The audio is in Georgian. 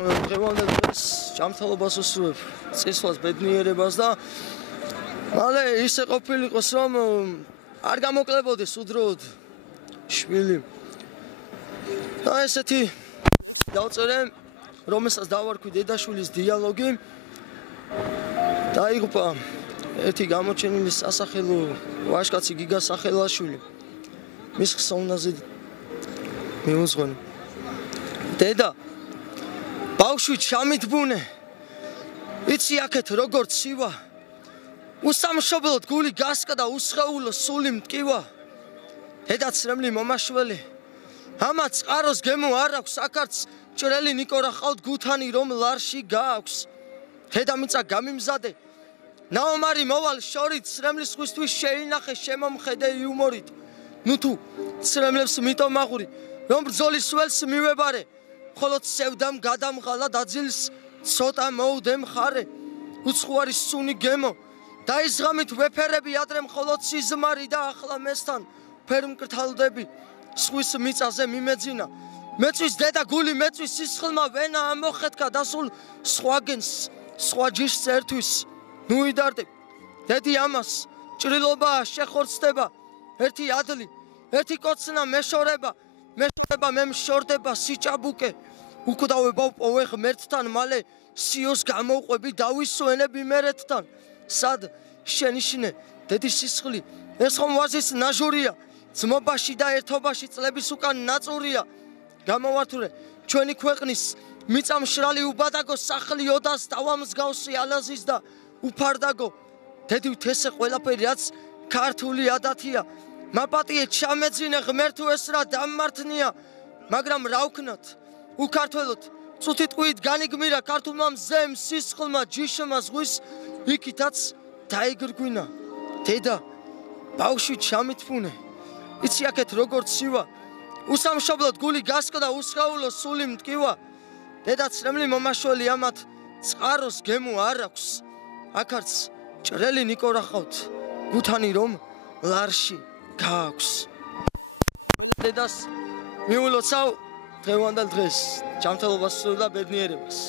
დღევანდელ დღეს ჯანმრთელობას უსურვებ წისვლას ბედნიერებას და მალე ისე ყოფილიყოს რომ არ გამოკლებოდეს უდროოდ შვილი და ესეთი დავწერე რომელსაც დავარქვი დედაშვილის დიალოგი დაიღუპა ერთი გამოჩენილი სასახელო ვაჟკაცი გიგა სახელაშვილი მის ხსოვნაზე მიუძღვენი დედა ბავშვი ჩამით ბუნე იცი აქეთ როგორც ცივა უსამშობლოდ გული გასკა და უსხეულო სული მტკივა დედაც რემლი მომაშველი ამაც წყაროს გემო არ აქვს აქაც ჭრელი ნიკორა ხავთ გუთანი რომ ლარში გააქვს დედამიწა გამიმზადე ნაომარი მოვალ შორით სრემლის ხვისთვის შეინახე შემომხედე იუმორით ნუ თუ სრემლებს მიტომაღური რომ ბრძოლის ველს მივებარე ხოლო სევდამ გადამღალა დაძილს ცოტა მოუდე მხარე უცხუარი სუნი გემო დაიზღამით ვეფერები ადრე მხოლოდ სიზმარი და ახლა მესთან ფერმკრთალდები სხვის მიწაზე მიმეძინა მეწვის დედა გული მეწვის სისხლმა ვენა ამოხეთქა და სულ სხვაგენს სხვა ჯიშს ერთვის ნუ იდარდე დედი ამას ჭრილობა შეხორცდება ერთი ადლი ერთი კოცნა მეშორება მე მშორდება სიჭაბუკე უკვდავება პოვე ღმერთთან მალე სიოს გამოვყვები დავისვენები მერეთთან სად შენიშნე დედის სისხლი ეს ხომ ვაზის ნაჟურია ძმობაში და ერთობაში წლების უკან ნაწურია გამოვართურე ჩვენი ქვეყნის მიწამშრალი უბადაგო სახლი ოდას დავამსგავსი ალაზის და უფარდაგო დედივთ ესე ყველაფერი რაც ქართული ადათია მაპატიე ჩამეძინე ღმერთო ეს რა დამმართნია მაგრამ რა ვქნათ უკართველოთ წუთით ყვით განიგმირა ქართულმა მზემ სისხლმა ჯიშმა ზღვის იქითაც დაიგრგვინა დედა ბავშვი ჩამითფუნე იცი აქეთ როგორც ცივა უსამშობლოდ გული გასკა და უსხეულო სული მტკივა დედაც რემლი მომაშველი ამათ წყაროს გემო არ აქვს აქაც ჭრელი ნიკორა ხავთ გუთანი რომ ლარში გააქვს დედას მიულოცავ დღევანდელ დღეს ჯანმრთელობას უსურვებ და ბედნიერებას